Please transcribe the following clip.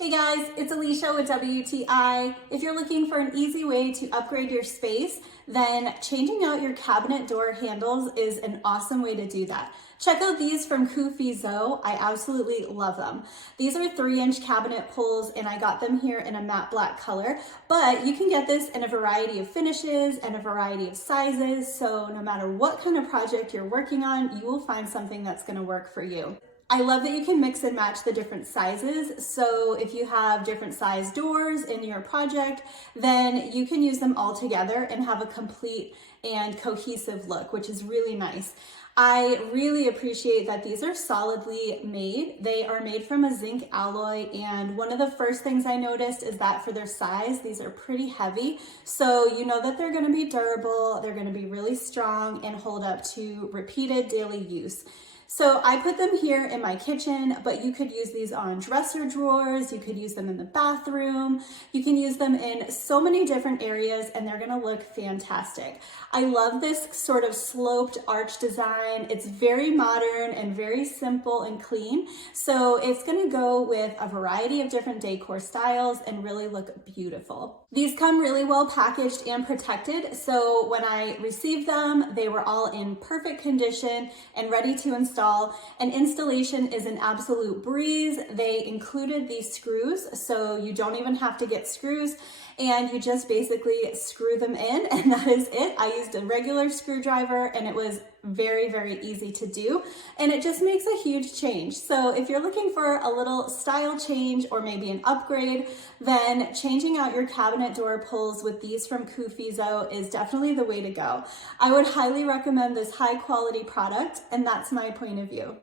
Hey guys, it's Alicia with WTI. If you're looking for an easy way to upgrade your space, then changing out your cabinet door handles is an awesome way to do that. Check out these from KOOFIZO. I absolutely love them. These are 3-inch cabinet pulls and I got them here in a matte black color, but you can get this in a variety of finishes and a variety of sizes. So no matter what kind of project you're working on, you will find something that's going to work for you. I love that you can mix and match the different sizes. So if you have different size doors in your project, then you can use them all together and have a complete and cohesive look, which is really nice. I really appreciate that these are solidly made. They are made from a zinc alloy, and one of the first things I noticed is that for their size, these are pretty heavy. So you know that they're gonna be durable, they're gonna be really strong and hold up to repeated daily use. So I put them here in my kitchen, but you could use these on dresser drawers, you could use them in the bathroom, you can use them in so many different areas and they're gonna look fantastic. I love this sort of sloped arch design. It's very modern and very simple and clean. So it's gonna go with a variety of different decor styles and really look beautiful. These come really well packaged and protected. So when I received them, they were all in perfect condition and ready to install. And installation is an absolute breeze. They included these screws, so you don't even have to get screws, and you just basically screw them in, and that is it. I used a regular screwdriver and it was very, very easy to do, and it just makes a huge change. So if you're looking for a little style change or maybe an upgrade, then changing out your cabinet door pulls with these from KOOFIZO is definitely the way to go. I would highly recommend this high quality product, and that's my point of view.